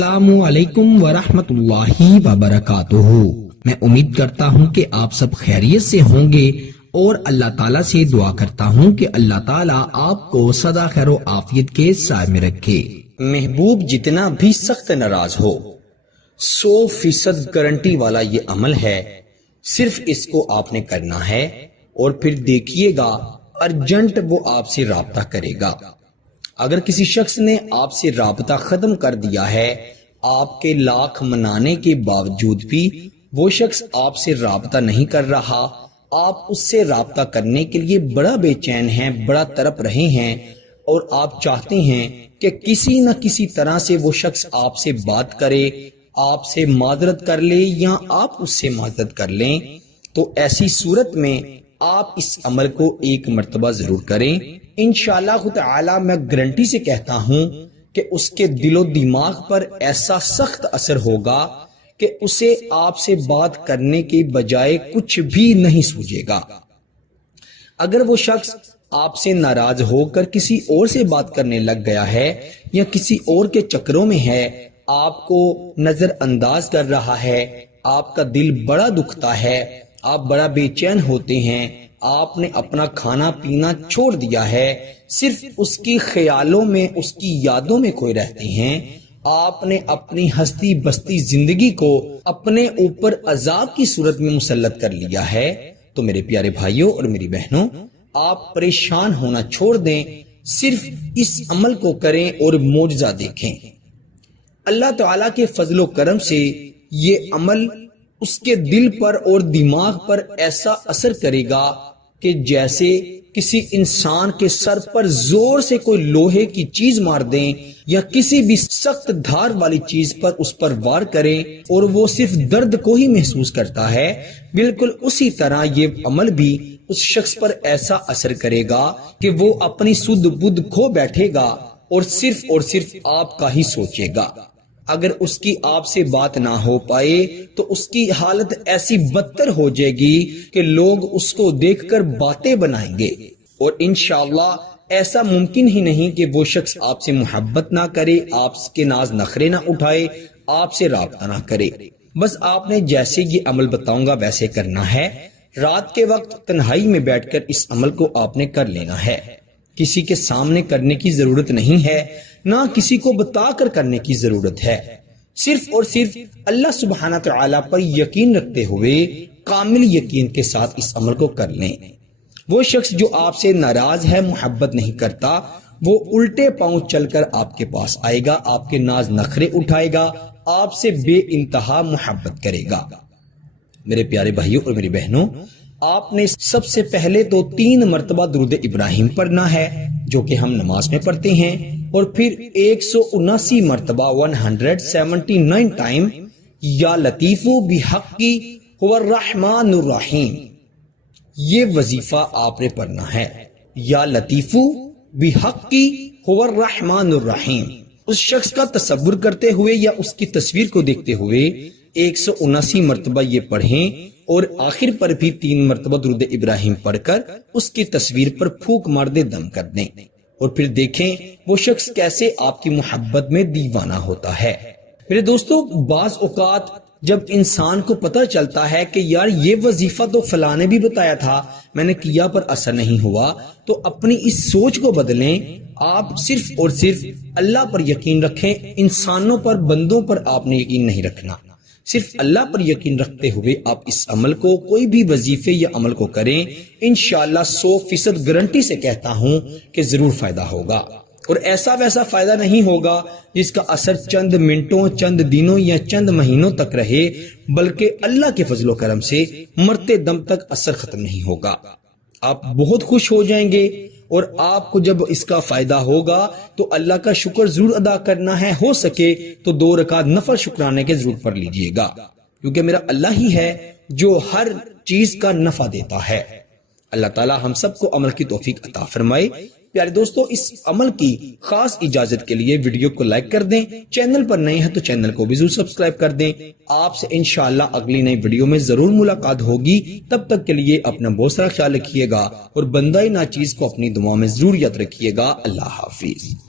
السلام علیکم ورحمۃ اللہ وبرکاتہ۔ میں امید کرتا ہوں کہ آپ سب خیریت سے ہوں گے اور اللہ تعالیٰ سے دعا کرتا ہوں کہ اللہ تعالیٰ آپ کو سدا خیر و عافیت کے سائے میں رکھے۔ محبوب جتنا بھی سخت ناراض ہو، 100% گارنٹی والا یہ عمل ہے، صرف اس کو آپ نے کرنا ہے اور پھر دیکھیے گا ارجنٹ وہ آپ سے رابطہ کرے گا۔ اگر کسی شخص نے آپ سے رابطہ ختم کر دیا ہے، آپ کے لاکھ منانے کے باوجود بھی وہ شخص آپ سے رابطہ نہیں کر رہا، آپ اس سے رابطہ کرنے کے لیے بڑا بے چین ہیں، بڑا تڑپ رہے ہیں اور آپ چاہتے ہیں کہ کسی نہ کسی طرح سے وہ شخص آپ سے بات کرے، آپ سے معذرت کر لے یا آپ اس سے معذرت کر لیں، تو ایسی صورت میں آپ اس عمل کو ایک مرتبہ ضرور کریں۔ انشاءاللہ تعالی میں گارنٹی سے کہتا ہوں کہ اس کے دل و دماغ پر ایسا سخت اثر ہوگا کہ اسے آپ سے بات کرنے کے بجائے کچھ بھی نہیں سوچے گا۔ اگر وہ شخص آپ سے ناراض ہو کر کسی اور سے بات کرنے لگ گیا ہے یا کسی اور کے چکروں میں ہے، آپ کو نظر انداز کر رہا ہے، آپ کا دل بڑا دکھتا ہے، آپ بڑا بے چین ہوتے ہیں، آپ نے اپنا کھانا پینا چھوڑ دیا ہے، صرف اس کی خیالوں میں، اس کی یادوں میں کھوئے رہتے ہیں، آپ نے اپنی ہستی بستی زندگی کو اپنے اوپر عذاب کی صورت میں مسلط کر لیا ہے، تو میرے پیارے بھائیوں اور میری بہنوں، آپ پریشان ہونا چھوڑ دیں، صرف اس عمل کو کریں اور معجزہ دیکھیں۔ اللہ تعالیٰ کے فضل و کرم سے یہ عمل اس کے دل پر اور دماغ پر ایسا اثر کرے گا کہ جیسے کسی انسان کے سر پر زور سے کوئی لوہے کی چیز مار دیں یا کسی بھی سخت دھار والی چیز پر اس پر وار کریں اور وہ صرف درد کو ہی محسوس کرتا ہے، بالکل اسی طرح یہ عمل بھی اس شخص پر ایسا اثر کرے گا کہ وہ اپنی سدھ بدھ کھو بیٹھے گا اور صرف آپ کا ہی سوچے گا۔ اگر اس کی آپ سے بات نہ ہو پائے تو اس کی حالت ایسی بدتر ہو جائے گی کہ لوگ اس کو دیکھ کر باتیں بنائیں گے، اور انشاءاللہ ایسا ممکن ہی نہیں کہ وہ شخص آپ سے محبت نہ کرے، آپ کے ناز نخرے نہ اٹھائے، آپ سے رابطہ نہ کرے۔ بس آپ نے جیسے یہ عمل بتاؤں گا ویسے کرنا ہے۔ رات کے وقت تنہائی میں بیٹھ کر اس عمل کو آپ نے کر لینا ہے، کسی کے سامنے کرنے کی ضرورت نہیں ہے، نہ کسی کو بتا کر کرنے کی ضرورت ہے، صرف اور صرف اللہ سبحانہ تعالیٰ پر یقین رکھتے ہوئے کامل یقین کے ساتھ اس عمل کو کر لیں۔ وہ شخص جو آپ سے ناراض ہے، محبت نہیں کرتا، وہ الٹے پاؤں چل کر آپ کے پاس آئے گا، آپ کے ناز نخرے اٹھائے گا، آپ سے بے انتہا محبت کرے گا۔ میرے پیارے بھائیوں اور میری بہنوں، آپ نے سب سے پہلے تو 3 مرتبہ درود ابراہیم پڑھنا ہے جو کہ ہم نماز میں پڑھتے ہیں، اور پھر 179 مرتبہ 179 ٹائم یا لطیف بحق هو الرحمن الرحیم، یہ وظیفہ آپ نے پڑھنا ہے، یا لطیف بحق هو الرحمن الرحیم۔ اس شخص کا تصور کرتے ہوئے یا اس کی تصویر کو دیکھتے ہوئے 179 مرتبہ یہ پڑھیں اور آخر پر بھی 3 مرتبہ درود ابراہیم پڑھ کر اس کی تصویر پر پھونک مار دے، دم کر دیں، اور پھر دیکھیں وہ شخص کیسے آپ کی محبت میں دیوانہ ہوتا ہے۔ میرے دوستو، بعض اوقات جب انسان کو پتہ چلتا ہے کہ یار یہ وظیفہ تو فلاں نے بھی بتایا تھا، میں نے کیا پر اثر نہیں ہوا، تو اپنی اس سوچ کو بدلیں۔ آپ صرف اور صرف اللہ پر یقین رکھیں، انسانوں پر، بندوں پر آپ نے یقین نہیں رکھنا، صرف اللہ پر یقین رکھتے ہوئے آپ اس عمل کو، کوئی بھی وظیفے یا عمل کو کریں، انشاءاللہ 100% گارنٹی سے کہتا ہوں کہ ضرور فائدہ ہوگا، اور ایسا ویسا فائدہ نہیں ہوگا جس کا اثر چند منٹوں، چند دنوں یا چند مہینوں تک رہے، بلکہ اللہ کے فضل و کرم سے مرتے دم تک اثر ختم نہیں ہوگا۔ آپ بہت خوش ہو جائیں گے، اور آپ کو جب اس کا فائدہ ہوگا تو اللہ کا شکر ضرور ادا کرنا ہے، ہو سکے تو 2 رکعت نفل شکرانے کے ضرور پڑھ لیجئے گا، کیونکہ میرا اللہ ہی ہے جو ہر چیز کا نفع دیتا ہے۔ اللہ تعالی ہم سب کو عمل کی توفیق عطا فرمائے۔ پیارے دوستو، اس عمل کی خاص اجازت کے لیے ویڈیو کو لائک کر دیں، چینل پر نئے ہیں تو چینل کو بھی ضرور سبسکرائب کر دیں۔ آپ سے انشاءاللہ اگلی نئی ویڈیو میں ضرور ملاقات ہوگی، تب تک کے لیے اپنا بہت سارا خیال رکھیے گا اور بندہ ناچیز کو اپنی دعا میں ضرور یاد رکھیے گا۔ اللہ حافظ۔